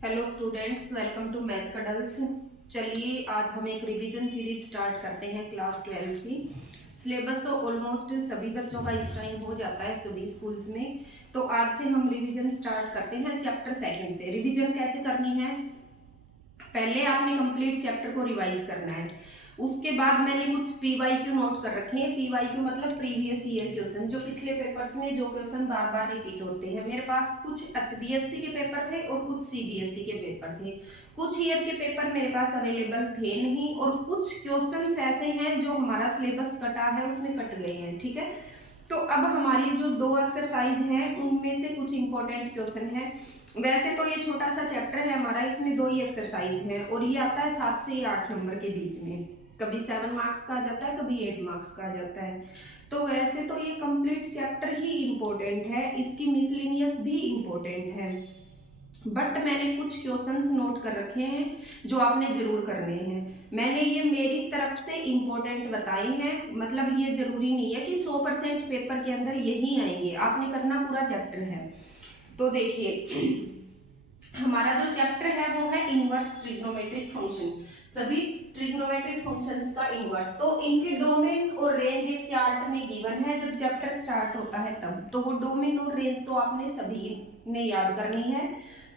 Hello students, welcome to Math Cuddles. चलिए आज हम एक रिवीजन सीरीज स्टार्ट करते हैं क्लास 12 की। सिलेबस तो ऑलमोस्ट सभी बच्चों का इस टाइम हो जाता है सभी स्कूल्स में। तो आज से हम रिवीजन स्टार्ट करते हैं चैप्टर सेकंड से। रिवीजन कैसे करनी है, पहले आपने कंप्लीट चैप्टर को रिवाइज करना है। उसके बाद मैंने कुछ पीवाईक्यू नोट कर रखे हैं। पीवाईक्यू मतलब प्रीवियस ईयर क्वेश्चन, जो पिछले पेपर्स में जो क्वेश्चन बार बार रिपीट होते हैं। मेरे पास कुछ एचबीएससी के पेपर थे और कुछ सीबीएसई के पेपर थे। कुछ ईयर के पेपर मेरे पास अवेलेबल थे नहीं, और कुछ क्वेश्चंस ऐसे हैं जो हमारा सिलेबस कटा है उसमें कट गए हैं। ठीक है, तो अब हमारी जो दो एक्सरसाइज हैं उनमें से कुछ इंपॉर्टेंट क्वेश्चन है। वैसे तो ये छोटा सा चैप्टर है हमारा, इसमें दो ही एक्सरसाइज है और ये आता है 7 से 8 नंबर के बीच में। कभी 7 मार्क्स का आ जाता है, कभी 8 मार्क्स का आ जाता है। तो वैसे तो ये कंप्लीट चैप्टर ही इम्पोर्टेंट है, इसकी मिसलिनियस भी इम्पोर्टेंट है, बट मैंने कुछ क्वेश्चंस नोट कर रखे हैं जो आपने जरूर करने हैं। मैंने ये मेरी तरफ से इम्पोर्टेंट बताए हैं, मतलब ये जरूरी नहीं है कि 100% पेपर के अंदर यही आएंगे, आपने करना पूरा चैप्टर है। तो देखिए हमारा जो चैप्टर है वो है इनवर्स ट्रिग्नोमेट्रिक फंक्शन, सभी ट्रिग्नोमेट्रिक फंक्शंस का इनवर्स। तो इनके डोमेन और रेंज एक चार्ट में गिवन है जब चैप्टर स्टार्ट होता है तब। तो वो डोमेन और रेंज तो आपने सभी ने याद करनी है।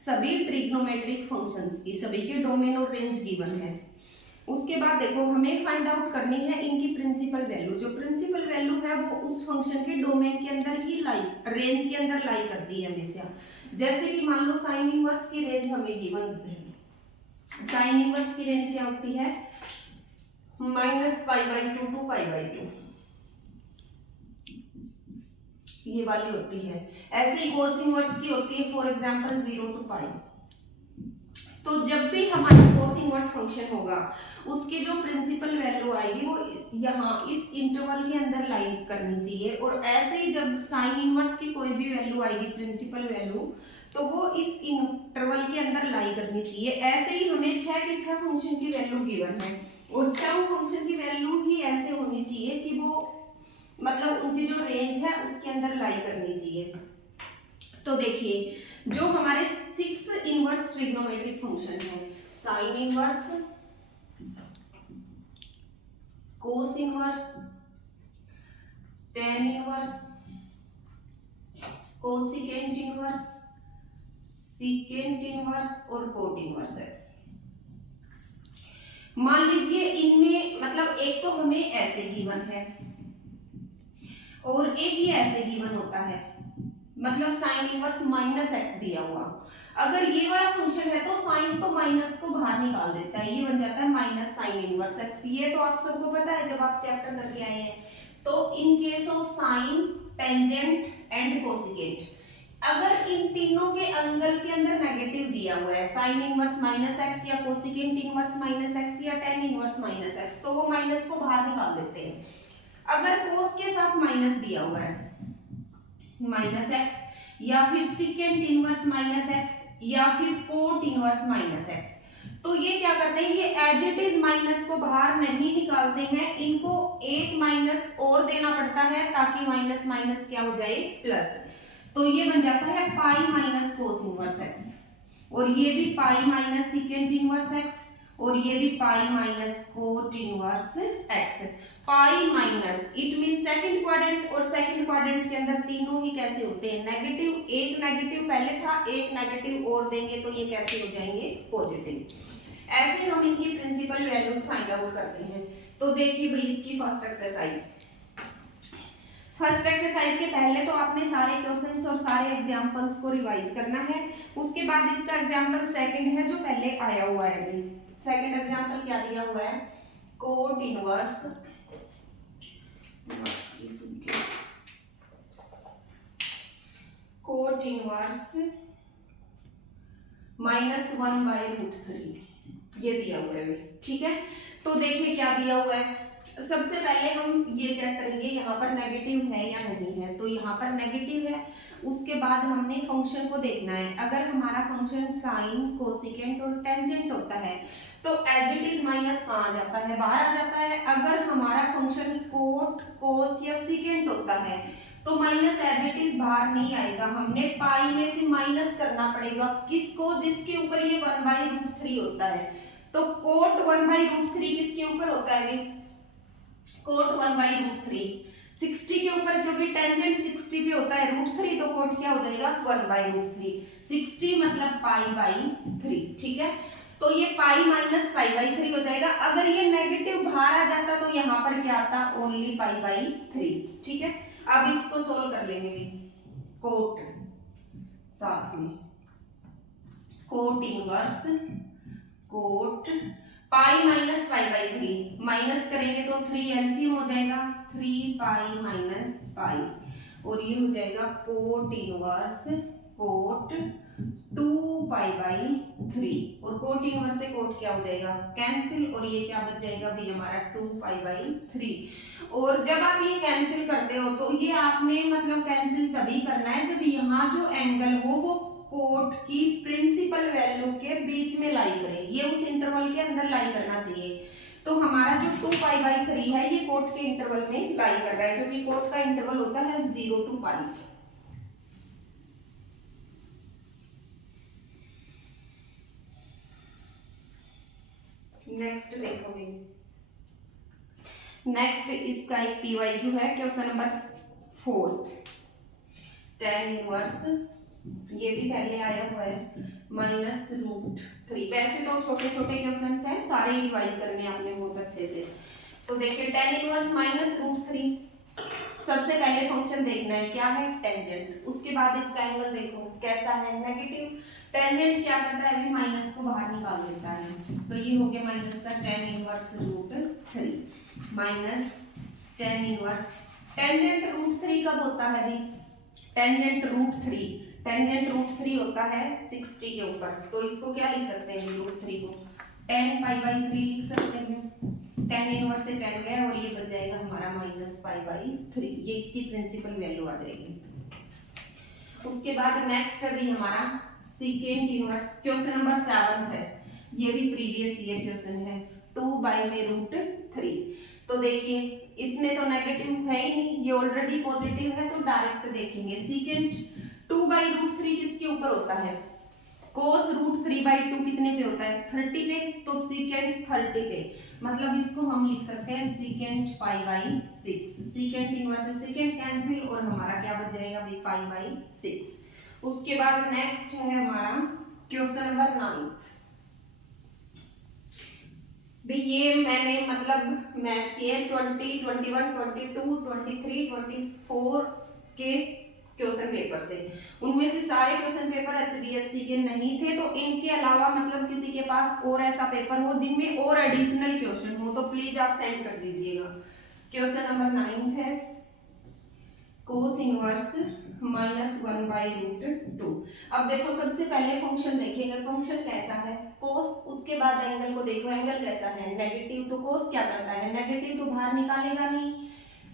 सभी ट्रिग्नोमेट्रिक फंक्शंस की सभी के डोमेन और रेंज गिवन है। उसके बाद देखो हमें फाइंड आउट करनी है इनकी प्रिंसिपल वैल्यू। जो प्रिंसिपल वैल्यू है वो उस फंक्शन के डोमेन के अंदर ही रेंज के अंदर लाई करती है हमेशा। जैसे कि मान लो साइन इनवर्स की रेंज हमें गिवन है। साइन इनवर्स की रेंज क्या होती है? -π/2 टू π/2, ये वाली होती है। ऐसे ही कोस इनवर्स की होती है फॉर एग्जांपल 0 टू π। तो जब भी हमारा कोस इनवर्स फंक्शन होगा उसकी जो प्रिंसिपल वैल्यू आएगी वो यहाँ इस इंटरवल के अंदर लाइन करनी चाहिए। और ऐसे ही जब साइन इनवर्स की कोई भी वैल्यू आएगी प्रिंसिपल वैल्यू, तो वो इस इंटरवल के अंदर लाई करनी चाहिए। ऐसे ही हमें 6 के 6 फंक्शन की वैल्यू गिवन है और 6 फंक्शन की वैल्यू ही ऐसे होनी चाहिए कि वो मतलब उनकी जो रेंज है उसके अंदर लाई करनी चाहिए। तो देखिए जो हमारे 6 इनवर्स ट्रिग्नोमेट्रिक फंक्शन है, sine inverse, cos inverse, tan inverse, cosecant inverse, secant inverse और कोट इनवर्स एक्स। मान लीजिए इनमें मतलब एक तो हमें ऐसे गिवन है और एक ये ऐसे गिवन होता है, मतलब साइन इनवर्स -x दिया हुआ। अगर ये वाला फंक्शन है तो साइन तो माइनस को बाहर निकाल देता है, ये बन जाता है माइनस साइन इनवर्स x। ये तो आप सबको पता है जब आप चैप्टर करके आए हैं। तो in case of sine, tangent and cosecant, अगर इन तीनों के एंगल के अंदर नेगेटिव दिया हुआ है, साइन इनवर्स -x या कोसिकेंट इनवर्स -x या टेन इनवर्स -x, तो वो माइनस को बाहर निकाल देते हैं। अगर कोस के साथ माइनस दिया हुआ है -x, या फिर सीकेंट इनवर्स -x, या फिर कोट इनवर्स -x, तो ये क्या करते हैं, ये एज इट इज माइनस को बाहर नहीं निकालते हैं, इनको एक माइनस और देना पड़ता है ताकि माइनस माइनस क्या हो जाए प्लस। तो ये बन जाता है pi minus cos inverse x, और ये भी pi minus secant inverse x, और ये भी pi minus cot inverse x। Pi minus it mean second quadrant, और सेकंड क्वाड्रेंट के अंदर तीनों ही कैसे होते हैं नेगेटिव। एक नेगेटिव पहले था, एक नेगेटिव और देंगे तो ये कैसे हो जाएंगे पॉजिटिव। ऐसे हम इनकी प्रिंसिपल वैल्यूज फाइंड आउट करते हैं। तो देखिए भाई इसकी फर्स्ट एक्सरसाइज। फर्स्ट एक्सरसाइज के पहले तो आपने सारे क्वेश्चंस और सारे एग्जांपल्स को रिवाइज करना है। उसके बाद इसका एग्जांपल सेकंड है जो पहले आया हुआ है। अभी सेकंड एग्जांपल क्या दिया हुआ है, कोट इनवर्स कोट इनवर्स -1/√3, ये दिया हुआ है। ठीक है, तो देखिए क्या दिया हुआ है। सबसे पहले हम ये चेक करेंगे यहाँ पर नेगेटिव है या नहीं है। तो यहाँ पर नेगेटिव है। उसके बाद हमने फंक्शन को देखना है। अगर हमारा फंक्शन साइन, कोसिकेंट और टेंजेंट होता है तो एज इट इज माइनस कहाँ आ जाता है, बाहर आ जाता है। अगर हमारा फंक्शन कोट, कोस या सीकेंट होता है तो माइनस एज इट इज बाहर नहीं आएगा, हमने पाई में से माइनस करना पड़ेगा किसको, जिसके ऊपर ये 1/√3 होता है। तो कोट 1/√3 किसके ऊपर होता है भाई, कोट 1/√3 60 के ऊपर, क्योंकि टेंजेंट 60 पे होता है √3, तो कोट क्या हो जाएगा 1/√3। 60 मतलब π/3, ठीक है। तो ये पाई माइनस π/3 हो जाएगा। अगर ये नेगेटिव बाहर आ जाता तो यहाँ पर क्या आता, ओनली π/3, ठीक है। अब इसको सोल्व कर लेंगे भी, कोट साथ में cot inverse cot pi minus π/3 minus करेंगे तो 3 एलसीएम हो जाएगा, 3 पाई माइनस पाई, और ये हो जाएगा कोट इनवर्स कोट 2 π/3, और कोट इनवर्स से कोट क्या हो जाएगा कैंसिल, और ये क्या बच जाएगा भी हमारा 2 π/3। और जब आप ये कैंसिल करते हो तो ये आपने मतलब कैंसिल तभी करना है जब यहाँ जो एंगल हो वो कोट की प्रिंसिपल वैल्यू के बीच में लाई करे, ये उस इंटरवल के अंदर लाई करना चाहिए। तो हमारा जो 2 π/3 है ये कोट के इंटरवल में लाई कर रहा है, क्योंकि कोट का इंटरवल होता है 0 to π। नेक्स्ट देखो भी, नेक्स्ट इसका एक पीवाईक्यू है, क्वेश्चन नंबर 4, tan इनवर्स, ये भी पहले आया हुआ है -√3। वैसे तो छोटे छोटे क्वेश्चन हैं, सारे रिवाइज करने आपने बहुत अच्छे से। तो देखिए tan इनवर्स -√3, सबसे पहले फंक्शन देखना है क्या है टेंजेंट, उसके बाद इसका एंगल देखो कैसा है नेगेटिव। टेंजेंट क्या करता है अभी, माइनस को बाहर निकाल देता है, तो ये हो गया माइनस का tan inverse √3 minus tan inverse. Tangent √3 कब होता है अभी, टेंजेंट √3 होता है 60 के ऊपर, तो इसको क्या लिख सकते हैं √3 को tan π/3 लिख सकते हैं। tan इनवर्स से tan गया और ये बच जाएगा हमारा -π/3, ये इसकी प्रिंसिपल वैल्यू आ जाएगी। उसके बाद नेक्स्ट अभी हमारा सेकेंड इनवर्स, क्वेश्चन नंबर 7 है, ये भी प्रीवियस ईयर क्वेश्चन है, 2/√3। तो देखिए इसमें तो नेगेटिव है ही नहीं, ये ऑलरेडी पॉजिटिव है, तो डायरेक्ट देखेंगे सेकेंड 2/√3 किसके ऊपर होता है, cos √3/2 कितने पे होता है 30 पे, तो सेकेंड 30 पे, मतलब इसको हम लिख सकते हैं सेकेंड π/6। सेकेंड इनवर्स से सेकेंड कैंसिल और हमारा क्या बच जाएगा भी π/6। उसके बाद नेक्स्ट है हमारा क्वेश्चन नंबर 9। भी ये मैंने मतलब मैच किए 20, 21, 22, 23, 24 के क्वेश्चन पेपर से, उनमें से सारे क्वेश्चन पेपर HDSC के नहीं थे, तो इनके अलावा मतलब किसी के पास और ऐसा पेपर हो जिनमें और एडिशनल क्वेश्चन हो तो प्लीज आप सेंड कर दीजिएगा। क्वेश्चन नंबर 9 है कोस इनवर्स -1/√2। अब देखो सबसे पहले फंक्शन देखेंगे, फंक्शन कैसा है कोस, उसके बाद एंगल को देखो, एंगल कैसा है नेगेटिव, तो कोस क्या करता है नेगेटिव तो बाहर निकालेगा नहीं,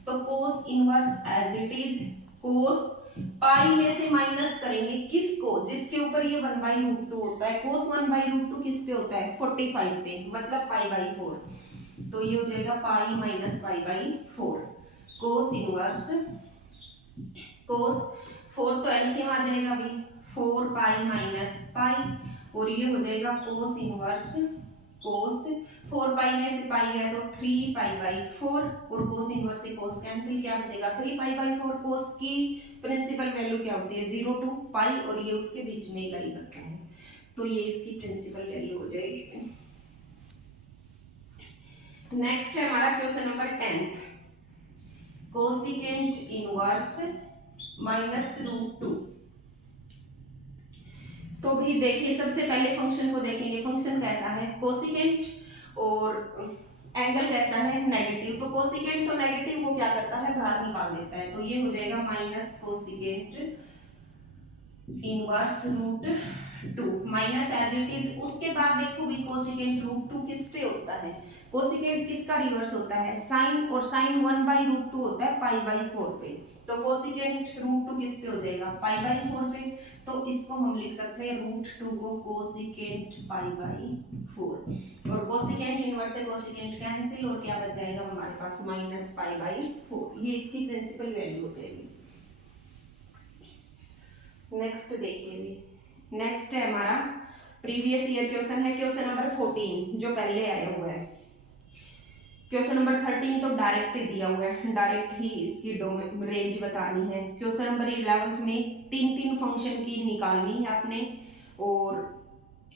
तो cos inverse as it is cos pi में से माइनस करेंगे किसको, जिसके ऊपर ये 1/√2 होता है। कोस 1/√2 किस पे होता है 45 पे, मतलब π/4, तो ये हो जाएगा पाई माइनस π/4। कोस इनवर्स कोस 4 तो एलसीएम आ जाएगा भी 4 पाई माइनस पाई, और ये हो जाएगा कोस इनवर्स कोस 4 पाई में से पाई गया तो 3 π/4, और कोस इनवर्स से कोस कैंसिल, क्या बचेगा 3 π/4। कोस की प्रिंसिपल वैल्यू क्या होती है 0 to π, और ये उसके बीच में लाई करता है, तो ये इसकी प्रिंसिपल वैल्यू हो जाएगी। नेक्स्ट है हमारा क्वेश्चन नंबर 10, कोसिकेंट इनवर्स -√2। तो भी देखिए सबसे पहले फंक्शन को देखेंगे, फंक्शन कैसा है कोसिकेंट और एंगल कैसा है नेगेटिव, तो कोसिकेंट तो नेगेटिव को क्या करता है बाहर निकाल देता है, तो ये हो जाएगा minus cosecant inverse √2 minus as it is. उसके बाद देखो भी कोसिकेंट √2 किस पे होता है, कोसिकेंट किसका रिवर्स होता है साइन, और साइन 1/√2 होता है π/4 पे, तो कोसिकेंट √2 किस पे हो जाएगा π/4 पे, तो इसको हम लिख सकते हैं √2 को कोसिकेंट π/4, और कोसिकेंट इनवर्स से कोसिकेंट कैंसिल, और क्या बच जाएगा हमारे पास -π/4, ये इसकी प्रिंसिपल वैल्यू हो जाएगी। नेक्स्ट देखिए भी, नेक्स्ट है हमारा प्रीवियस ईयर क्वेश्चन है, क्वेश्चन नंबर 14 जो पहले आया हुआ है। क्वेश्चन नंबर 13 तो डायरेक्ट दिया हुआ है, डायरेक्ट ही इसकी रेंज बतानी है। क्वेश्चन नंबर 11 में तीन तीन फंक्शन की निकालनी है आपने और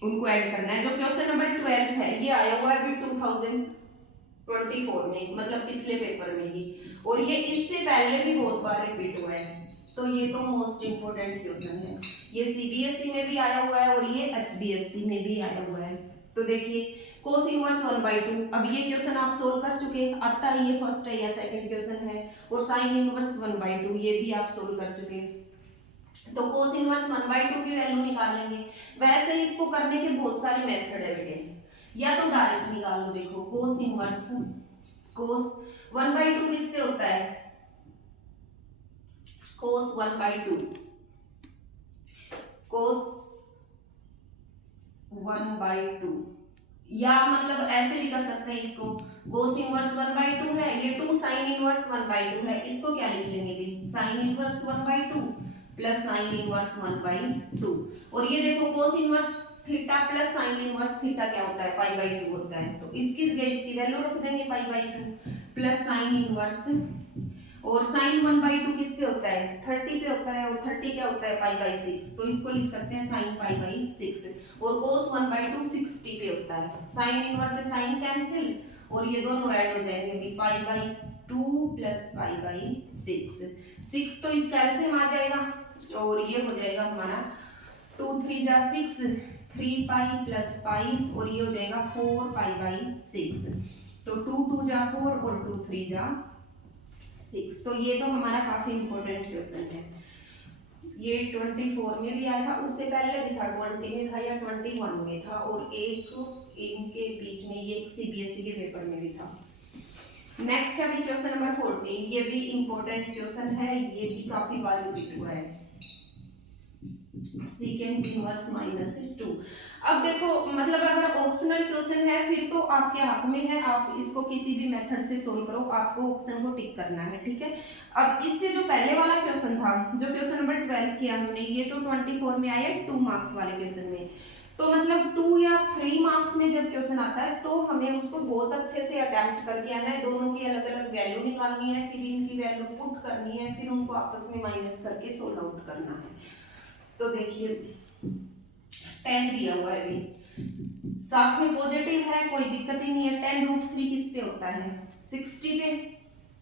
उनको ऐड करना है। जो क्वेश्चन नंबर 12 है ये आया हुआ है अभी 2024 में, मतलब पिछले पेपर में ही, और ये इससे पहले भी बहुत बार रिपीट हुआ है, तो ये तो मोस्ट इम्पोर्टेंट क्वेश्चन है। ये सीबीएसई में भी आया हुआ है और ये एचबीएसई में भी आया हुआ है। तो देखिए कोस इनवर्स 1/2, अब ये क्वेश्चन आप सोल्व कर चुके, आता है ये फर्स्ट है या सेकंड क्वेश्चन है। और साइन इनवर्स 1/2 ये भी आप सोल्व कर चुके। तो कोस इनवर्स 1/2 की वैल्यू निकाल लेंगे। वैसे इसको करने के बहुत सारे मेथड है बेटे, या तो डायरेक्ट निकाल लो। देखो कोस इनवर्स, कोस 1/2 किस पे होता है, कोस 1/2, कोस 1/2, या मतलब ऐसे भी कर सकते हैं इसको, कोस इनवर्स 1/2 है, ये 2 साइन इनवर्स 1/2 है, इसको क्या लिख लेंगे भी, sine inverse 1/2 plus sine inverse 1/2। और ये देखो cos inverse theta plus sine inverse theta क्या होता है, पाई/2 होता है, तो इसकी जगह इसकी वैल्यू रख देंगे पाई/2 प्लस साइन इनवर्स, और साइन 1/2 किस पे होता है, 30 पे होता है, और 30 क्या होता है, पाई/6, तो इसको लिख सकते हैं साइन पाई/6। और कोस 1/2 60 पे होता है, साइन इनवर्स से साइन कैंसिल और ये दोनों ऐड हो जाएंगे भी, पाई/2 प्लस पाई/6, 6 तो इसका एलसीएम आ जाएगा और ये हो जाएगा हमारा 2 3 जा 6, 3 पाई प्लस पाई, और ये हो जाएगा 4 पाई/6, तो 2 2 जा 4 और 2 3 जा 6। तो ये तो हमारा काफी इंपॉर्टेंट क्वेश्चन है, ये 24 में भी आया था, उससे पहले भी था, 20 में था या 21 में था, और एक इनके बीच में ये सीबीएसई के पेपर में भी था। नेक्स्ट है अभी क्वेश्चन नंबर 14, ये भी इंपॉर्टेंट क्वेश्चन है, ये भी काफी बार रिपीट हुआ है, सेकेंड इनवर्स -2। अब देखो मतलब अगर ऑप्शनल क्वेश्चन है फिर तो आपके हाथ में है, आप इसको किसी भी मेथड से सोल्व करो, आपको ऑप्शन को टिक करना है, ठीक है। अब इससे जो पहले वाला क्वेश्चन था, जो क्वेश्चन नंबर 12 किया हमने, ये तो 24 में आया 2 मार्क्स वाले क्वेश्चन में, तो मतलब 2 या 3 मार्क्स में जब क्वेश्चन आता है तो हमें उसको बहुत अच्छे से अटेम्प्ट करके आना है, दोनों की अलग अलग वैल्यू निकालनी है, फिर इनकी वैल्यू पुट करनी है, फिर उनको आपस में माइनस करके सोल्व आउट करना है। तो देखिए 10 दिया हुआ है अभी, साथ में पॉजिटिव है, कोई दिक्कत ही नहीं है। 10√3 किस पे होता है, 60 पे,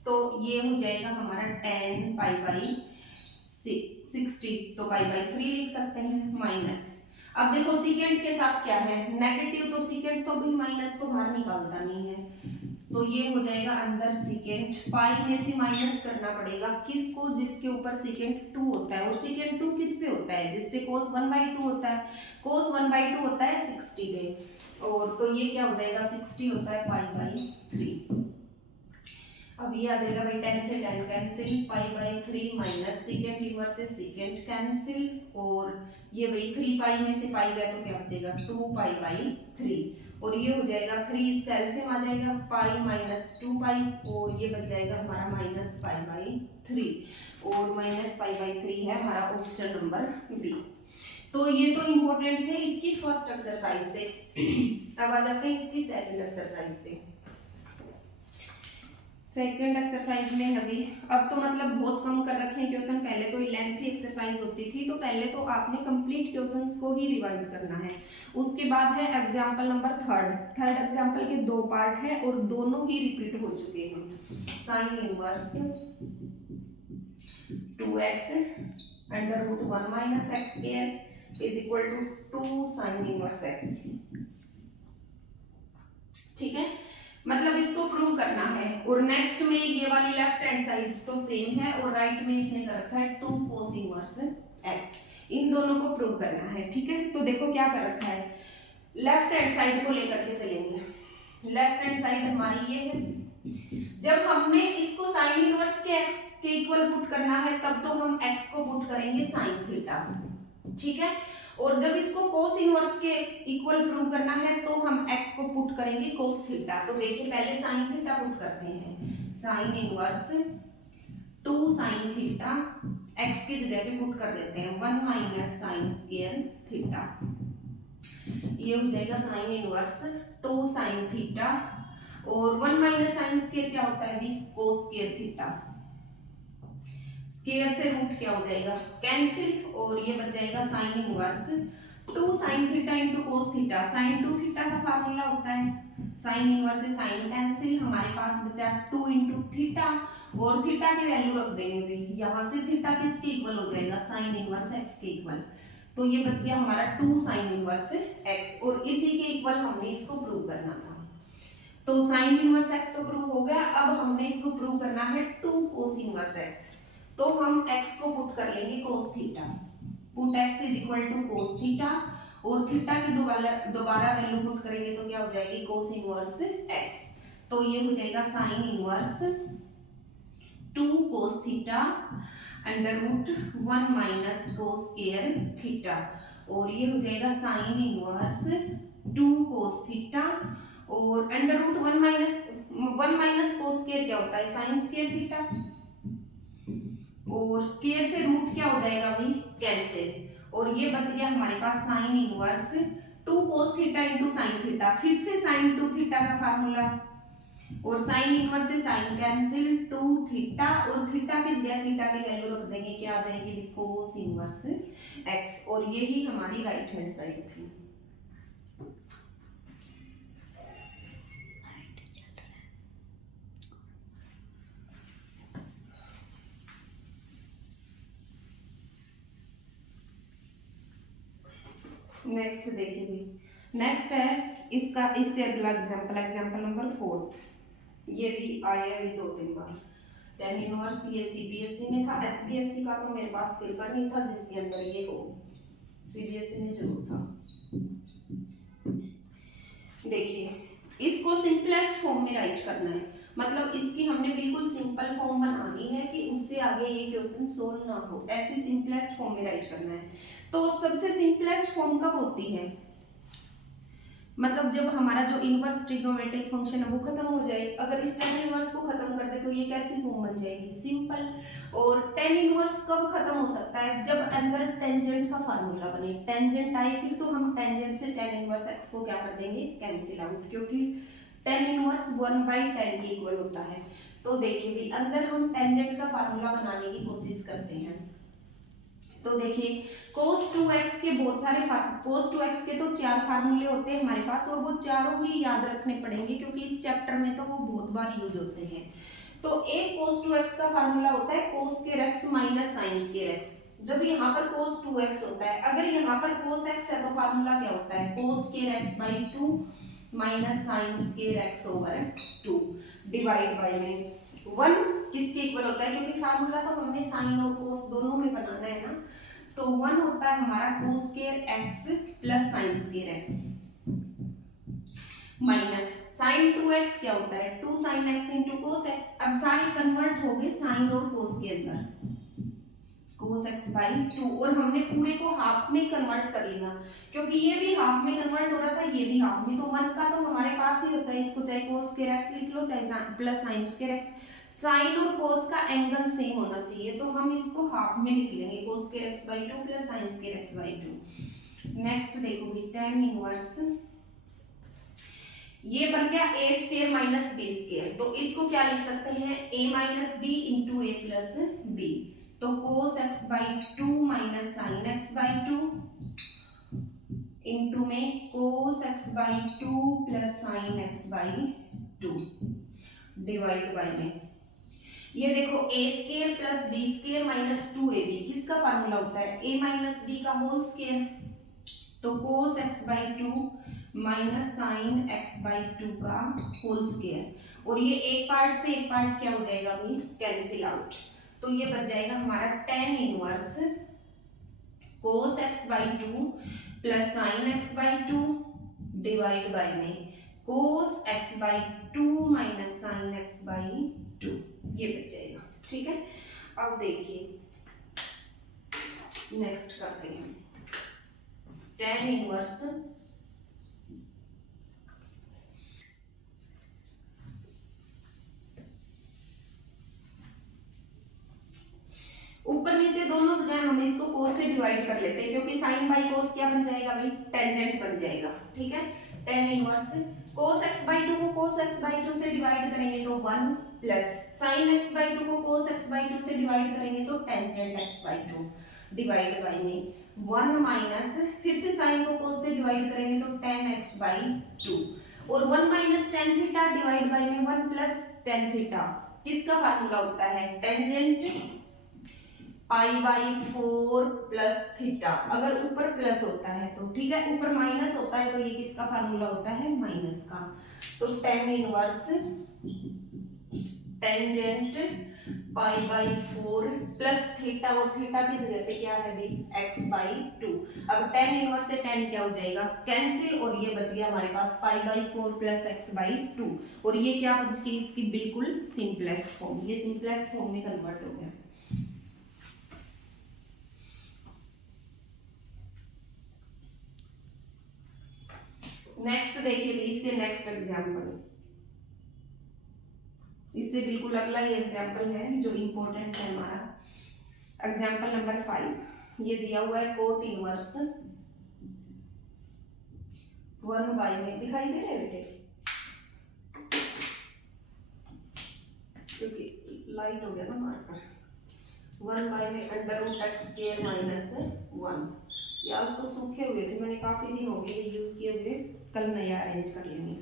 तो ये हो जाएगा हमारा 10 पाई/60, तो पाई/3 लिख सकते हैं माइनस। अब देखो सीकेंड के साथ क्या है, नेगेटिव, तो सीकेंड तो भी माइनस को बाहर निकालता नहीं है, तो ये हो जाएगा अंदर सीकेंट, पाई में से माइनस करना पड़ेगा किसको, जिसके ऊपर सीकेंट 2 होता है, और सीकेंट 2 किस पे होता है, जिस पे कोस 1/2 होता है, कोस 1/2 होता है 60 पे, और तो ये क्या हो जाएगा 60 होता है पाई/3। अब ये आ जाएगा भाई 10 से 10 कैंसिल, पाई/3 माइनस सीकेंट इनवर्स से सीकेंट कैंसिल, और ये भाई 3 पाई में से पाई गया तो क्या बचेगा 2 पाई/3, और ये हो जाएगा 3 इसका एलसीएम आ जाएगा पाई माइनस 2 पाई, और ये बच जाएगा हमारा माइनस पाई/3, और माइनस पाई/3 है हमारा ऑप्शन नंबर बी। तो ये तो इम्पोर्टेंट थे इसकी फर्स्ट एक्सरसाइज से। अब आ जाते हैं इसकी सेकंड एक्सरसाइज पे। सेकेंड एक्सरसाइज में अभी अब तो मतलब बहुत कम कर रखे हैं क्वेश्चन, पहले तो लेंथी एक्सरसाइज होती थी, तो पहले तो आपने कंप्लीट क्वेश्चंस को ही रिवाइज करना है। उसके बाद है एग्जाम्पल नंबर थर्ड एग्जाम्पल के 2 पार्ट है और दोनों ही रिपीट हो चुके हैं। Sine inverse 2x √1 - x² is equal to 2 sine inverse x, ठीक है, मतलब इसको प्रूव करना है। और नेक्स्ट में ये वाली लेफ्ट हैंड साइड तो सेम है, और राइट में इसने कर रखा है 2 cos इनवर्स x, इन दोनों को प्रूव करना है, ठीक है। तो देखो क्या कर रखा है, लेफ्ट हैंड साइड को लेकर के चलेंगे। लेफ्ट हैंड साइड हमारी ये है, जब हमने इसको साइन इनवर्स के x के इक्वल पुट करना है तब तो हम x को पुट करेंगे साइन थीटा, ठीक है, और जब इसको कोस इनवर्स के इक्वल प्रूव करना है तो हम x को पुट करेंगे कोस थीटा। तो देखिए पहले साइन थीटा पुट करते हैं, sine inverse 2 sine theta x की जगह पे पुट कर देते हैं 1 माइनस साइन स्क्वायर थीटा, ये हो जाएगा साइन इनवर्स 2 साइन थीटा, और 1 माइनस साइन स्क्वायर क्या होता है अभी, कोस स्क्वायर थीटा, स्क्वायर से रूट क्या हो जाएगा कैंसिल, और ये बच जाएगा sine inverse 2 sine theta into cos theta, sine 2 theta का फार्मूला होता है साइन इनवर्स से साइन कैंसिल, हमारे पास बचा 2 इंटू थीटा, और थीटा की वैल्यू रख देंगे भी, यहाँ से थीटा किसके इक्वल हो जाएगा साइन इनवर्स एक्स के इक्वल, तो ये बच गया हमारा 2 साइन इनवर्स एक्स, और इसी के इक्वल हमने इसको प्रूव करना था। तो साइन इनवर्स एक्स तो प्रूव हो गया, अब हमने इसको प्रूव करना है 2 कोस इनवर्स एक्स, तो हम x को पुट कर लेंगे cos theta, put x is equal to cos theta, और थीटा की दोबारा वैल्यू पुट करेंगे तो क्या हो जाएगी कोस इनवर्स x, तो ये हो जाएगा sine inverse 2 cos theta under root 1 minus cos square theta, और ये हो जाएगा साइन इनवर्स 2 कोस थीटा, और under root 1 minus cos square क्या होता है साइन स्क्वायर थीटा, और स्क्वायर से रूट क्या हो जाएगा भाई कैंसिल, और ये बच गया हमारे पास sine inverse 2 cos theta into sine theta, फिर से साइन 2 थीटा का फार्मूला, और साइन इनवर्स से साइन कैंसिल 2 थीटा, और थीटा की जगह थीटा की वैल्यू रख देंगे, क्या आ जाएगी कोस इनवर्स एक्स, और ये ही हमारी राइट हैंड साइड थी। नेक्स्ट देखिए भी, नेक्स्ट है इसका, इससे अगला एग्जांपल नंबर 4, ये भी आया है 2-3 बार, टेन इनवर्स, ये सीबीएसई में था, एचबीएसई का तो मेरे पास पेपर नहीं था जिसके अंदर ये हो, सीबीएसई में जरूर था। देखिए इसको सिंपलेस्ट फॉर्म में राइट करना है, मतलब इसकी हमने बिल्कुल सिंपल फॉर्म बनानी है कि उससे आगे ये क्वेश्चन सोल्व ना हो, ऐसे सिंपलेस्ट फॉर्म में राइट करना है। तो सबसे सिंपलेस्ट फॉर्म कब होती है, मतलब जब हमारा जो इनवर्स ट्रिग्नोमेट्रिक फंक्शन है वो खत्म हो जाए, अगर इस टेन इनवर्स को खत्म कर दे तो ये कैसी फॉर्म बन जाएगी सिंपल, और टेन इनवर्स कब खत्म हो सकता है जब अंदर टेंजेंट का फार्मूला बने, टेंजेंट आए फिर तो हम टेंजेंट से टेन इनवर्स एक्स को क्या कर देंगे कैंसिल आउट, क्योंकि टेन इनवर्स 1/10 के इक्वल होता है। तो देखिए भी अंदर हम टेंजेंट का फार्मूला बनाने की कोशिश करते हैं, तो देखिए cos 2x के बहुत सारे cos 2x के तो 4 फार्मूले होते हैं हमारे पास, और वो चारों ही याद रखने पड़ेंगे क्योंकि इस चैप्टर में तो वो बहुत बार यूज होते हैं। तो एक cos 2x का फार्मूला होता है cos square x minus sign square x, जब यहाँ पर cos 2x होता है, अगर यहाँ पर cos x है तो फार्मूला क्या होता है cos square x by 2 minus sign square x over 2 divide by में 1 किसके इक्वल होता है, क्योंकि फार्मूला तो हमने साइन और कोस दोनों में बनाना है ना, तो 1 होता है हमारा cos square x plus sine square x minus sine 2x क्या होता है 2 sine x into cos x, अब सारे कन्वर्ट हो गए साइन और कोस के अंदर, कोस x बाई 2, और हमने पूरे को हाफ में कन्वर्ट कर लिया क्योंकि ये भी हाफ में कन्वर्ट हो रहा था, ये भी हाफ में, तो 1 का तो हमारे पास ही होता है, इसको चाहे कोस स्क्वायर x लिख लो चाहे plus sine square x, sine और कोस का एंगल सेम होना चाहिए, तो हम इसको हाफ में लिख लेंगे cos square x by 2 plus sine square x by 2। Next देखो भी tan इनवर्स, ये बन गया a square minus b square, तो इसको क्या लिख सकते हैं a minus b into a plus b, तो cos x by 2 minus sine x by 2 into में cos x by 2 plus sine x by 2 divide by में, ये देखो a square plus b square minus 2ab किसका formula होता है a minus b का whole square, तो cos x by 2 minus sine x by 2 का होल स्क्वायर, और ये एक पार्ट से एक पार्ट क्या हो जाएगा भाई कैंसिल आउट, तो ये बच जाएगा हमारा tan inverse cos x by 2 plus sine x by 2 divide by में cos x by 2 minus sine x by 2, ये बच जाएगा। ठीक है, अब देखिए नेक्स्ट करते हैं tan इनवर्स ऊपर नीचे दो है हम इसको कोस से डिवाइड कर लेते हैं, क्योंकि साइन बाई कोस क्या बन जाएगा भाई, टेंजेंट बन जाएगा। ठीक है, tan inverse cos x by two को कोस एक्स बाई टू से डिवाइड करेंगे तो 1 plus sine x by two को कोस एक्स बाई टू से डिवाइड करेंगे तो tangent x by two divide by में 1 माइनस फिर से साइन को कोस से डिवाइड करेंगे तो टेन एक्स बाई टू और 1 minus tan theta divide by में 1 प्लस टेन थीटा। किसका फार्मूला होता है, tangent pi by 4 plus theta. अगर ऊपर प्लस होता है तो ठीक है, ऊपर माइनस होता है तो ये किसका फार्मूला होता है, माइनस का। तो tan inverse tangent pi by 4 plus theta, और थीटा की जगह पे क्या है भी x बाई 2। अब टेन इनवर्स से टेन क्या हो जाएगा, कैंसिल, और ये बच गया हमारे पास pi by 4 plus x by 2, और ये क्या बच गई इसकी बिल्कुल सिंपलेस्ट फॉर्म, ये सिंपलेस्ट फॉर्म में कन्वर्ट हो गया। नेक्स्ट देखिए, इससे नेक्स्ट एग्जांपल, इससे बिल्कुल अगला ही एग्जांपल है जो इम्पोर्टेंट है हमारा। एग्जांपल नंबर 5 ये दिया हुआ है कोट इनवर्स 1 बाई में, दिखाई दे रहा है बेटे, क्योंकि लाइट हो गया ना मार्कर। 1 बाई में under root x square minus 1। ये आज तो सूखे हुए थे, मैंने काफी दिन हो गए यूज किए हुए, कल नया अरेंज कर लेंगे।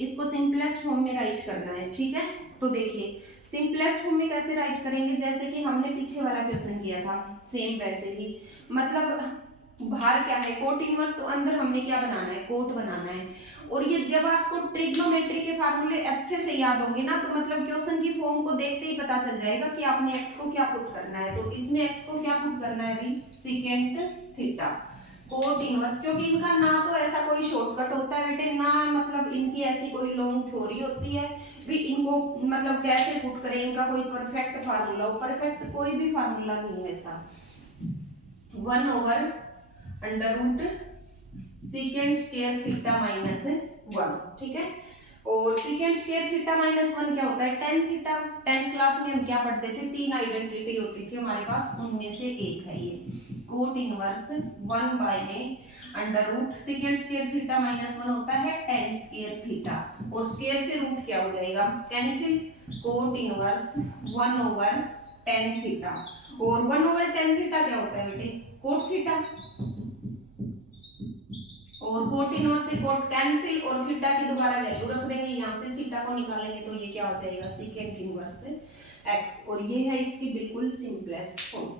इसको सिंपलेस्ट फॉर्म में राइट करना है। ठीक है, तो देखिए सिंपलेस्ट फॉर्म में कैसे राइट करेंगे, जैसे कि हमने पीछे वाला क्वेश्चन किया था सेम वैसे ही। मतलब बाहर क्या है कोट इनवर्स, तो अंदर हमने क्या बनाना है, कोट बनाना है। और ये जब आपको ट्रिग्नोमेट्री के फार्मूले अच्छे से याद होंगे ना, तो मतलब क्वेश्चन की फॉर्म को देखते ही पता चल जाएगा कि आपने एक्स को क्या पुट करना है। तो इसमें एक्स को क्या पुट करना है भी, सेकेंड थीटा कोट इनवर्स, क्योंकि इनका ना तो ऐसा कोई शॉर्टकट होता है बेटे, ना मतलब इनकी ऐसी कोई लॉन्ग थ्योरी होती है भी इनको मतलब कैसे पुट करें, इनका कोई परफेक्ट फार्मूला हो, परफेक्ट कोई भी फार्मूला नहीं है ऐसा। 1 over under root secant square theta minus 1। ठीक है, और सेकेंड स्क्वायर थीटा माइनस 1 क्या होता है, टेन थीटा। 10th क्लास में हम क्या पढ़ते थे, 3 आइडेंटिटी होती थी हमारे पास, उनमें से एक है ये कोट इनवर्स 1 बाई में under root secant square theta minus 1 होता है टेन स्क्वायर थीटा, और स्क्वायर से रूट क्या हो जाएगा, cancel. Cot inverse 1 over tan theta, और 1 ओवर टेन थीटा क्या होता है बेटे, कोट थीटा, और कोट इनवर्स से कोट कैंसिल, और थीटा की दोबारा वैल्यू रख देंगे, यहाँ से थीटा को निकालेंगे तो ये क्या हो जाएगा, सेकेंड इनवर्स एक्स, और ये है इसकी बिल्कुल सिंपलेस्ट फॉर्म।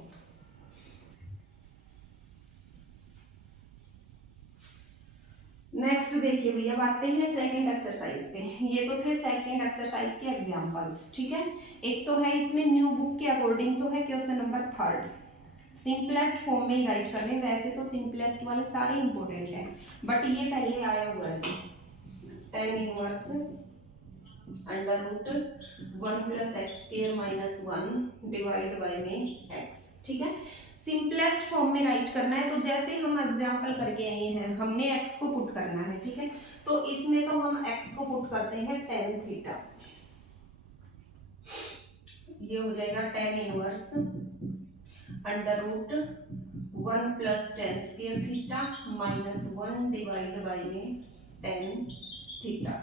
नेक्स्ट देखिए भैया, आते हैं सेकंड एक्सरसाइज पे। ये तो थे सेकंड एक्सरसाइज के एग्जांपल्स। ठीक है, एक तो है इसमें न्यू बुक के अकॉर्डिंग तो है क्वेश्चन नंबर 3 सिंपलेस्ट फॉर्म में ही राइट करने, वैसे तो सिंपलेस्ट वाले सारे इंपॉर्टेंट हैं, बट ये पहले आया हुआ है tan inverse under root 1 plus x square minus 1 divide by में एक्स। ठीक है, सिंपलेस्ट फॉर्म में राइट करना है। तो जैसे हम एग्जांपल करके आए हैं, हमने x को पुट करना है। ठीक है, तो इसमें तो हम x को पुट करते हैं टेन थीटा, ये हो जाएगा tan inverse under root 1 plus tan square theta minus 1 divide by में टेन थीटा,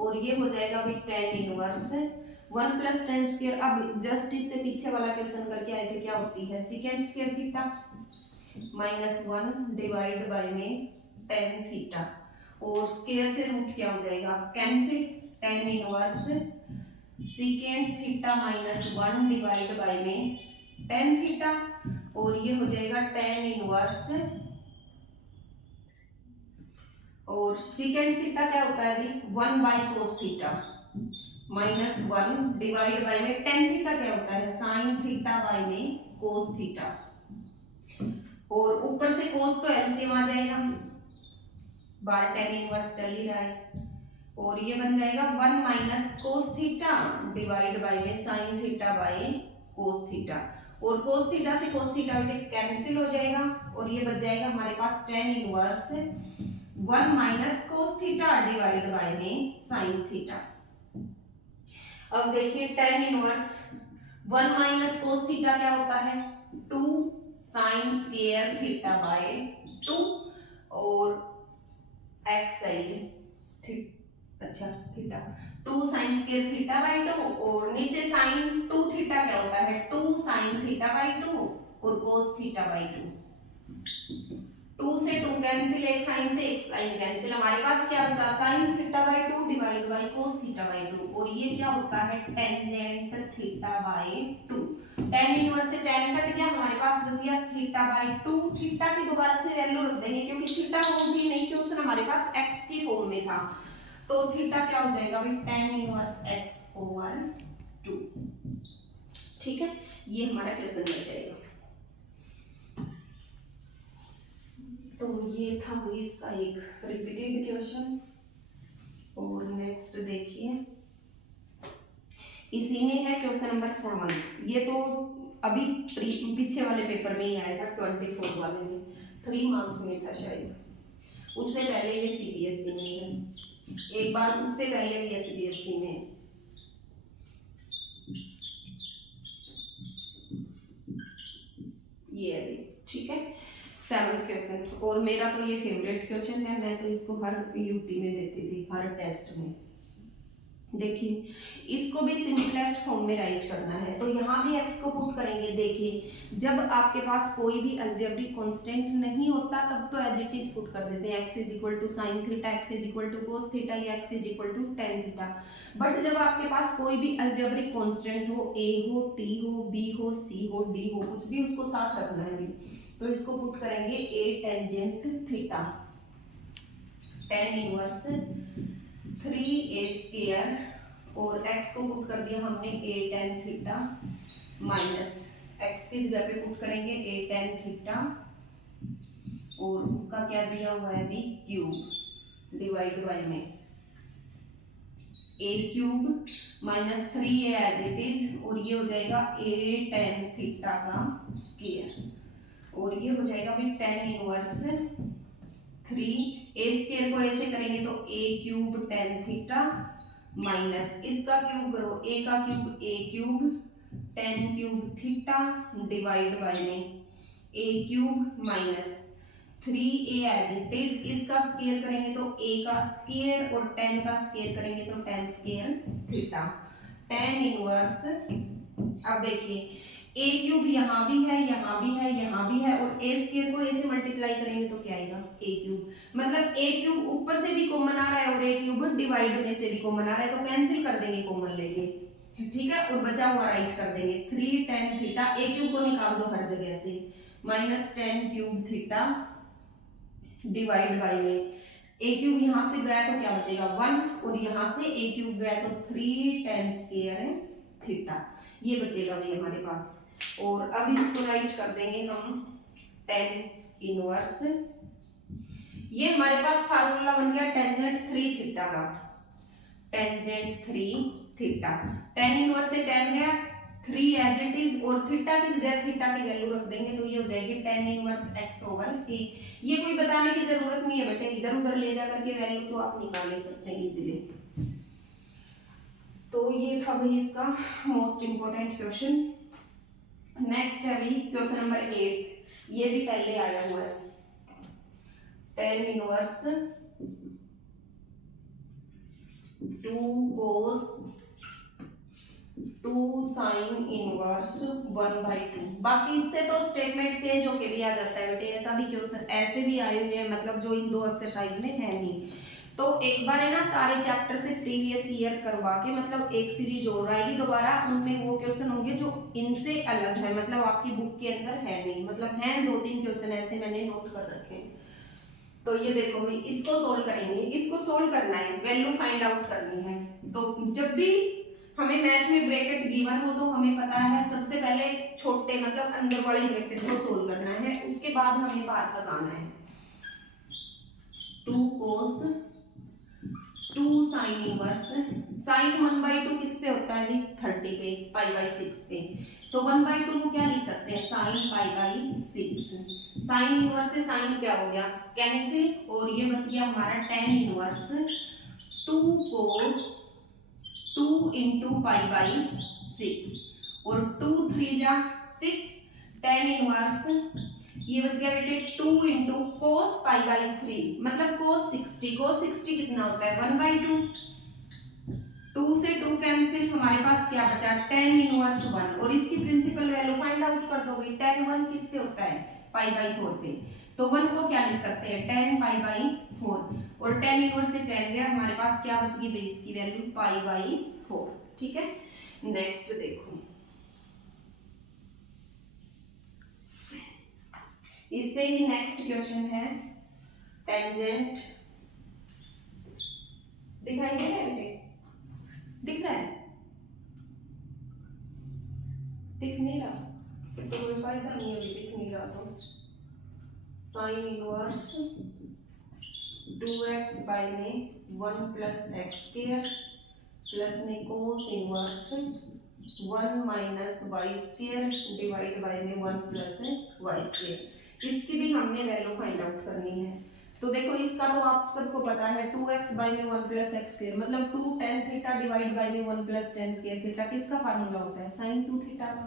और ये हो जाएगा भी tan inverse 1 plus tan square. अब जस्ट इससे पीछे वाला क्वेश्चन करके आए थे, क्या होती है second square theta minus 1 divide by में टेन थीटा, और स्क्वायर से रूट क्या हो जाएगा, cancel. Tan inverse second theta minus 1 divide by में टेन थीटा, और ये हो जाएगा टेन इनवर्स, और सेकेंड थीटा क्या होता है अभी 1 by cos theta minus 1 divide by में टेन थीटा क्या होता है साइन थीटा बाय में कोस थीटा, और ऊपर से कोस तो एलसीएम आ जाएगा, बार टेन इनवर्स चल ही रहा है, और ये बन जाएगा 1 minus cos theta divide by में sine theta by cos theta, और कोस थीटा से कोस थीटा कैंसिल हो जाएगा, और ये बच जाएगा हमारे पास tan inverse 1 minus cos theta divide by में साइन थीटा। अब देखिए tan inverse 1 minus cos theta क्या होता है 2 साइन स्क्वायर थीटा बाय 2 और एक्स आई है अच्छा theta 2 sign square theta by 2 और नीचे साइन 2 थीटा क्या होता है 2 साइन थीटा बाय 2 और कोस थीटा बाय 2 2 से 2 कैंसिल, एक साइन से एक साइन कैंसिल, हमारे पास क्या बचा sign theta bye 2 divide by cos theta by 2 और ये क्या होता है tangent theta by 2। tan inverse से tan कट गया, हमारे पास बच गया थीटा बाय 2। थीटा की दोबारा से वैल्यू रख देंगे क्योंकि थीटा फॉर्म थी नहीं क्योंकि हमारे पास x की फॉर्म में था, तो थीटा क्या हो जाएगा भाई tan इनवर्स x ओवर 2। ठीक है, ये हमारा क्वेश्चन बन जाएगा। तो ये था इसका एक रिपीटेड क्वेश्चन। और नेक्स्ट देखिए, इसी में है क्वेश्चन नंबर 7। ये तो अभी पीछे वाले पेपर में ही आया था 24 वाले में, 3 मार्क्स में था शायद, उससे पहले ये सीबीएसई में है, एक बार उससे पहले भी एचडीएससी में। ये अभी ठीक है 7th क्वेश्चन, और मेरा तो ये फेवरेट क्वेश्चन है, मैं तो इसको हर यूपी में देती थी, हर टेस्ट में। देखिए इसको भी सिंपलेस्ट फॉर्म में राइट करना है, तो यहाँ भी x को पुट करेंगे। देखिए जब आपके पास कोई भी अलजेब्रिक कांस्टेंट नहीं होता तब तो एज इट इज पुट कर देते हैं, x is equal to sine theta, x is equal to cos theta या x is equal to tan theta. But जब आपके पास कोई भी अलजेब्रिक कांस्टेंट हो, a हो, t हो, b हो, c हो, d हो, कुछ भी उसको साथ रखना है भी, तो इसको पुट करेंगे a tangent theta tan inverse 3a square और x को पुट कर दिया हमने a tan theta minus x की जगह पे पुट करेंगे a tan थीटा और उसका क्या दिया हुआ है भी क्यूब डिवाइड बाय में a cube minus 3a as it is, और ये हो जाएगा a tan थीटा का स्क्वायर और ये हो जाएगा भी tan इनवर्स 3a स्क्वायर को ऐसे करेंगे तो a cube tan theta minus इसका क्यूब करो a का cube a cube tan cube theta divide by में a cube minus 3a as it is, इसका स्क्वायर करेंगे तो a का स्क्वायर और tan का स्क्वायर करेंगे तो tan square theta tan inverse. अब देखिए a क्यूब यहाँ भी है, यहाँ भी है, यहाँ भी है, और a स्क्वायर को a से मल्टीप्लाई करेंगे तो क्या आएगा a क्यूब, मतलब a क्यूब ऊपर से भी कॉमन आ रहा है और a क्यूब डिवाइड में से भी कॉमन आ रहा है, तो कैंसिल कर देंगे कॉमन लेके, ठीक है, और बचा हुआ राइट कर देंगे 3 tan थीटा, a क्यूब को निकाल दो हर जगह से, minus tan cube theta divide by में a क्यूब यहाँ से गया तो क्या बचेगा 1 और यहाँ से a क्यूब गया तो 3 tan स्क्वायर थीटा, ये बचेगा भी हमारे पास। और अब इसको राइट कर देंगे हम tan इनवर्स, ये हमारे पास फार्मूला बन गया टेंजेंट 3 थीटा का, टेंजेंट 3 थीटा, tan इनवर्स से tan गया 3 एज इट इज और थीटा की जगह थीटा की वैल्यू रख देंगे तो ये हो जाएगी tan inverse x over a। ये कोई बताने की जरूरत नहीं है बेटे, इधर उधर ले जा करके वैल्यू तो आप निकाल ले सकते हैं इजीली। तो ये था भाई इसका मोस्ट इंपोर्टेंट क्वेश्चन। नेक्स्ट है भाई क्वेश्चन नंबर 8, ये भी पहले आया हुआ है, tan inverse 2 cos 2 sin inverse 1/2। बाकी इससे तो स्टेटमेंट चेंज होके भी आ जाता है बेटे, ऐसा भी क्वेश्चन ऐसे भी आए हुए हैं, मतलब जो इन दो एक्सरसाइज में है नहीं, तो एक बार है ना सारे चैप्टर से प्रीवियस ईयर करवा के मतलब एक सीरीज और आएगी दोबारा, उनमें वो क्वेश्चन होंगे जो इनसे अलग है, मतलब आपकी बुक के अंदर है नहीं, मतलब हैं 2-3 क्वेश्चन ऐसे मैंने नोट कर रखे हैं। तो ये देखो भाई इसको सोल्व करेंगे, इसको सोल्व करना है, वैल्यू फाइंड आउट करनी है। तो जब भी हमें मैथ में ब्रैकेट गिवन हो तो हमें पता है सबसे पहले छोटे मतलब अंदर वाले ब्रैकेट को सोल्व करना है, उसके बाद हमें बाहर तक आना है। 2 cos 2 sin इनवर्स, sin 1/2 किस पे होता है 30 पे, π/6 पे, तो 1/2 को क्या लिख सकते हैं sin π/6। sin इनवर्स से sin क्या हो गया कैंसिल, और ये बच गया हमारा tan इनवर्स 2 cos 2 × π/6 और 2 3 जा 6 tan इनवर्स ये बच गया बेटे 2 इंटू कोस पाई बाई 3 मतलब कोस 60 कितना होता है 1/2 2 से 2 कैंसिल हमारे पास क्या बचा tan इनवर्स 1 और इसकी प्रिंसिपल वैल्यू फाइंड आउट कर दो भाई tan 1 किस पे होता है पाई बाई 4 पे तो 1 को क्या लिख सकते हैं tan पाई बाई 4 और tan इनवर्स से tan गया हमारे पास क्या बच गई बेस की वैल्यू पाई बाई 4 ठीक है। नेक्स्ट देखो इससे ही नेक्स्ट क्वेश्चन है टेंजेंट दिखाई दे रहा है बेटे दिख रहा है दिख नहीं रहा फिर तो कोई फायदा नहीं है दिख नहीं रहा तो साइन इनवर्स 2x बाय में 1 प्लस एक्स स्क्वायर प्लस में cos inverse 1 minus y square divide by में 1 प्लस वाई स्क्वायर इसकी भी हमने वैल्यू फाइंड आउट करनी है। तो देखो इसका तो आप सबको पता है 2x बाय में 1 प्लस एक्स स्क्वायर मतलब 2 tan थीटा डिवाइड बाय में 1 प्लस tan स्क्वायर थीटा किसका फार्मूला होता है sin 2 थीटा का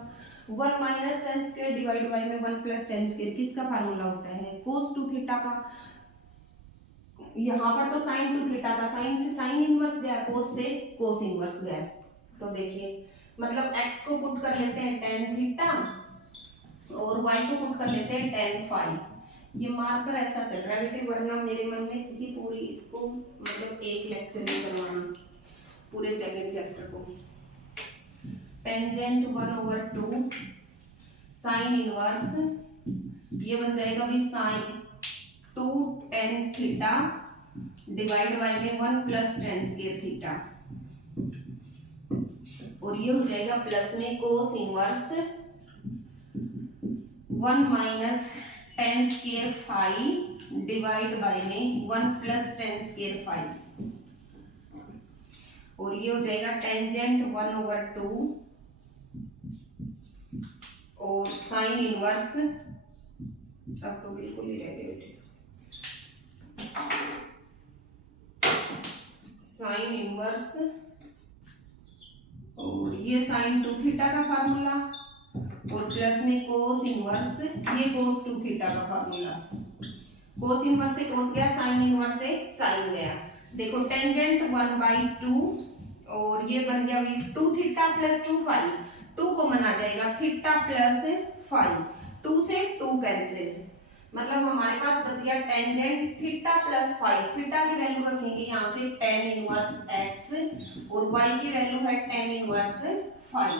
1 minus tan square divide by में 1 प्लस tan स्क्वायर किसका फार्मूला होता है cos 2 थीटा का। यहाँ पर तो sin 2 थीटा का sin से sin इनवर्स गया cos से cos इनवर्स गया तो देखिए मतलब x को पुट कर लेते हैं tan थीटा और y को पुट कर लेते हैं tan फाई ये मार्कर ऐसा चल रहा है बेटे वरना मेरे मन में थी कि पूरी इसको मतलब एक लेक्चर में करवाना पूरे सेकंड चैप्टर को टेंजेंट 1/2 साइन इनवर्स ये बन जाएगा भी sine 2 tan theta divide by में 1 प्लस tan स्क्वायर थीटा और ये हो जाएगा प्लस में cos inverse 1 minus tan square phi divide by में 1 प्लस tan स्क्वायर फाई और ये हो जाएगा टेंजेंट 1/2 और साइन इनवर्स अब तो बिल्कुल ही रह गए बेटे साइन इनवर्स और ये साइन 2 थीटा का फार्मूला और प्लस में कोस इनवर्स ये कोस 2 थीटा का फार्मूला कोस इनवर्स से कोस गया साइन इनवर्स से साइन गया देखो टेंजेंट 1/2 और ये बन गया 2 थीटा प्लस 2 फाई 2 कॉमन आ जाएगा थीटा प्लस फाई 2 से 2 कैंसिल मतलब हमारे पास बच गया tangent theta plus phi theta की वैल्यू रखेंगे यहाँ से tan इनवर्स x और y की वैल्यू है tan इनवर्स फाई।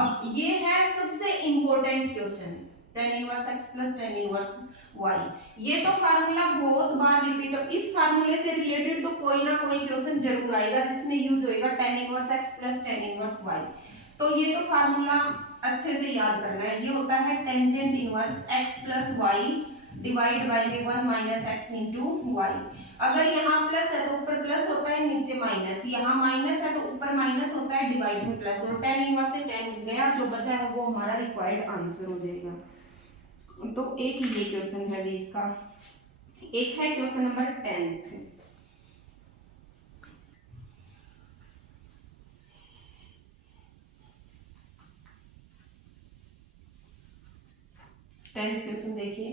अब ये है सबसे important question tan inverse x plus tan inverse y ये तो फार्मूला बहुत बार रिपीट हो इस फार्मूले से रिलेटेड तो कोई ना कोई क्वेश्चन जरूर आएगा जिसमें यूज होएगा tan inverse x plus tan inverse y तो ये तो फार्मूला अच्छे से याद करना है ये होता है tangent inverse x plus y divide by में 1 माइनस एक्स इंटू वाई अगर यहाँ प्लस है तो ऊपर प्लस होता है नीचे माइनस यहाँ माइनस है तो ऊपर माइनस होता है डिवाइड में प्लस और tan इनवर्स से tan गया जो बचा है वो हमारा रिक्वायर्ड आंसर हो जाएगा। तो एक ये क्वेश्चन है 20 का एक है question number 10th 10th question देखिए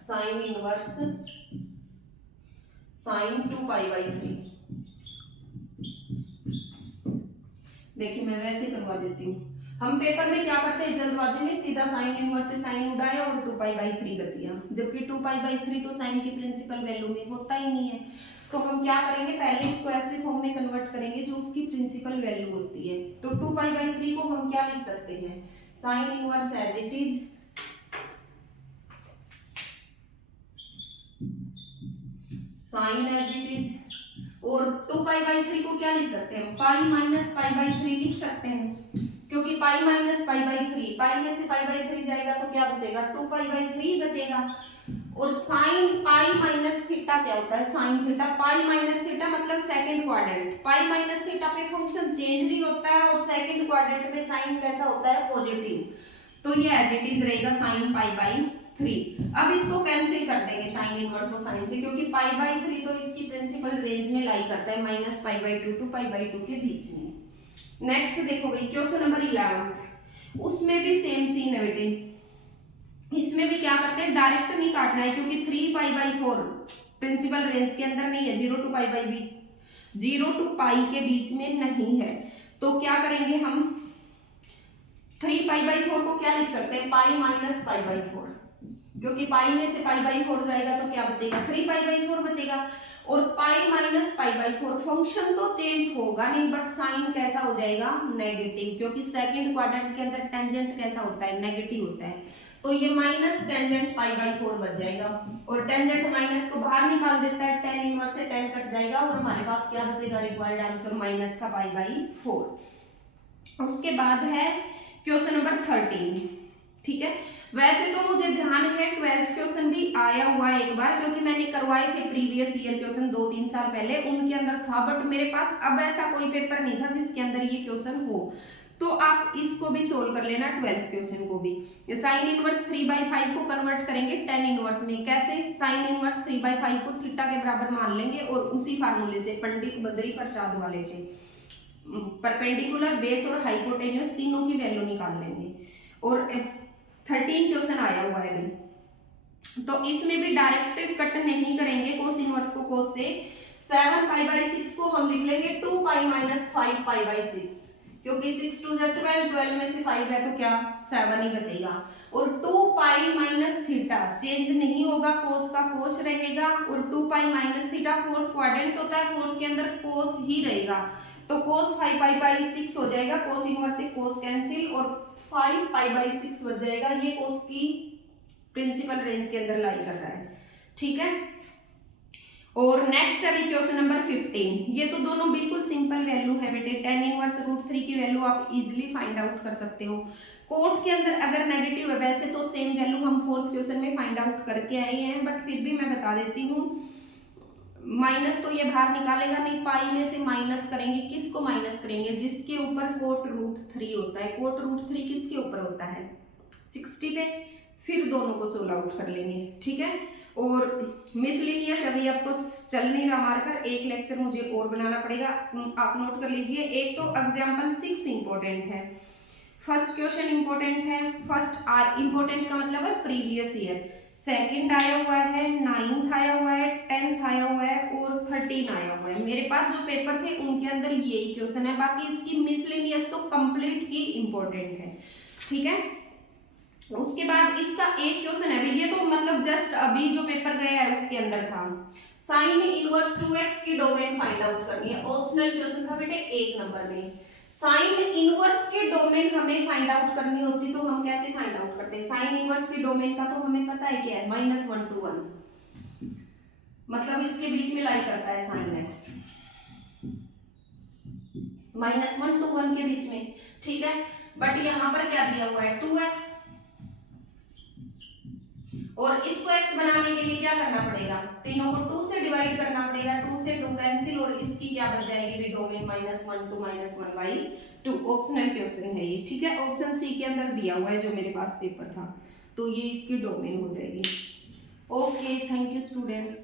sine inverse sine 2 pi by 3 देखिए मैं वैसे करवा देती हूँ हम पेपर में क्या करते हैं जल्दबाजी में सीधा साइन इनवर्स से साइन उड़ाया और 2 पाई बाई 3 बच गया जबकि 2 पाई बाई 3 तो साइन की प्रिंसिपल वैल्यू में होता ही नहीं है तो हम क्या करेंगे पहले इसको ऐसे फॉर्म में कन्वर्ट करेंगे जो उसकी प्रिंसिपल वैल्यू होती है तो 2 पाई बाई 3 को हम क्या लिख सकते हैं sine inverse as it is sine as it is और 2 पाई बाई 3 को क्या लिख सकते हैं पाई माइनस पाई बाई 3 लिख सकते हैं क्योंकि पाई माइनस पाई बाई 3 पाई में से पाई बाई 3 जाएगा तो क्या बचेगा 2 पाई बाई 3 बचेगा और साइन पाई माइनस थीटा क्या होता है sine theta pi minus theta मतलब second quadrant pi minus theta पे फंक्शन चेंज नहीं होता है और सेकंड क्वाड्रेंट में साइन कैसा होता है पॉजिटिव तो ये एज इट इज रहेगा साइन पाई बाई 3 अब इसको कैंसिल कर देंगे साइन इनवर्स को साइन से क्योंकि पाई बाई 3 तो इसकी प्रिंसिपल रेंज में लाई करता है minus pi by 2 two pi by 2 के बीच में। नेक्स्ट देखो भाई क्वेश्चन नंबर 11 उसमें भी सेम सीन है बेटे, इसमें भी क्या करते हैं, डायरेक्ट नहीं काटना है क्योंकि 3π/4 प्रिंसिपल रेंज के अंदर नहीं है, 0 to पाई के बीच में नहीं है। तो क्या करेंगे हम, 3π/4 को क्या लिख सकते हैं, पाई माइनस π/4, क्योंकि पाई में से π/4 जाएगा तो क्या बचेगा, 3π/4 बचेगा। और पाई माइनस π/4 फंक्शन तो चेंज होगा नहीं बट साइन कैसा हो जाएगा, नेगेटिव, क्योंकि सेकंड क्वाड्रेंट के अंदर टेंजेंट कैसा होता है, नेगेटिव होता है। तो ये माइनस टेंजेंट π/4 बच जाएगा और टेंजेंट माइनस को बाहर निकाल देता है, tan इनवर्स से tan कट जाएगा और हमारे पास क्या बचेगा, रिक्वायर्ड आंसर माइनस का π/4। उसके बाद है क्वेश्चन नंबर 13, ठीक है। वैसे तो मुझे ध्यान है 12th क्वेश्चन भी आया हुआ है एक बार, क्योंकि मैंने करवाए थे प्रीवियस ईयर क्वेश्चन 2-3 साल पहले, उनके अंदर था, बट मेरे पास अब ऐसा कोई पेपर नहीं था जिसके अंदर ये क्वेश्चन हो। तो आप इसको भी सोल्व कर लेना, 12th क्वेश्चन को भी। साइन इनवर्स 3/5 को कन्वर्ट करेंगे tan इनवर्स में, कैसे, साइन इनवर्स 3/5 को थीटा के बराबर मान लेंगे और उसी फार्मूले से, पंडित बद्री प्रसाद वाले से, परपेंडिकुलर, बेस और हाइपोटेन्यूस तीनों की वैल्यू निकाल लेंगे। और 13 क्वेश्चन आया हुआ है भाई, तो इसमें भी डायरेक्ट कट नहीं करेंगे कोस इनवर्स को कोस से। 7π/6 को हम लिख लेंगे 2π माइनस 5π/6, क्योंकि 6 2 12, 12 में से 5 है तो क्या 7 ही बचेगा। और 2π माइनस थीटा चेंज नहीं होगा, कोस का कोस रहेगा, और 2π माइनस थीटा फोर्थ क्वाड्रेंट होता है, फोर्थ के अंदर कोस ही रहेगा, तो कोस 5π/6 हो जाएगा, कोस इनवर्स से कोस कैंसिल और 5π/6 बच जाएगा। ये कोस की प्रिंसिपल रेंज के अंदर लाई कर रहा है, ठीक है। और नेक्स्ट अभी क्वेश्चन नंबर 15, ये तो दोनों बिल्कुल सिंपल वैल्यू है बेटे, tan इनवर्स √3 की वैल्यू आप इजीली फाइंड आउट कर सकते हो। कोट के अंदर अगर नेगेटिव है, वैसे तो सेम वैल्यू हम 4th क्वेश्चन में फाइंड आउट करके आए हैं, बट फिर भी मैं बता देती हूँ, माइनस तो ये बाहर निकालेगा नहीं, पाई में से माइनस करेंगे, किसको माइनस करेंगे, जिसके ऊपर कोट √3 होता है। कोट √3 किसके ऊपर होता है, 60 पे, फिर दोनों को सोल्व आउट कर लेंगे, ठीक है। और मिसलिनियस अभी अब तो चल नहीं रहा मार्कर, एक लेक्चर मुझे और बनाना पड़ेगा, आप नोट कर लीजिए। एक तो एग्जाम्पल 6 इंपॉर्टेंट है, फर्स्ट क्वेश्चन इंपॉर्टेंट है, फर्स्ट आर इंपॉर्टेंट का मतलब है प्रीवियस ईयर, सेकंड आया हुआ है, 9th आया हुआ है, 10th आया हुआ है और 13 आया हुआ है। मेरे पास जो पेपर थे उनके अंदर यही क्वेश्चन है, बाकी इसकी मिसलिनियस तो कंप्लीट ही इंपॉर्टेंट है, ठीक है। उसके बाद इसका एक क्वेश्चन है, ये तो मतलब जस्ट अभी जो पेपर गया है उसके अंदर था, साइन इनवर्स 2x की डोमेन फाइंड आउट करनी है। ऑप्शनल क्वेश्चन था बेटे 1 नंबर में। साइन इनवर्स के डोमेन हमें फाइंड आउट करनी होती तो हम कैसे फाइंड आउट करते हैं, साइन इनवर्स की डोमेन का तो हमें पता है क्या है, -1 to 1, मतलब इसके बीच में लाई करता है साइन x, -1 to 1 के बीच में, ठीक है। बट यहाँ पर क्या दिया हुआ है 2x, और इसको x बनाने के लिए क्या करना पड़ेगा, तीनों को 2 से डिवाइड करना पड़ेगा, 2 से 2 कैंसिल, और इसकी क्या बच जाएगी डोमेन -1 to -1/2। ऑप्शनल क्वेश्चन है ये, ठीक है। ऑप्शन सी के अंदर दिया हुआ है जो मेरे पास पेपर था, तो ये इसकी डोमेन हो जाएगी। Okay, thank you students.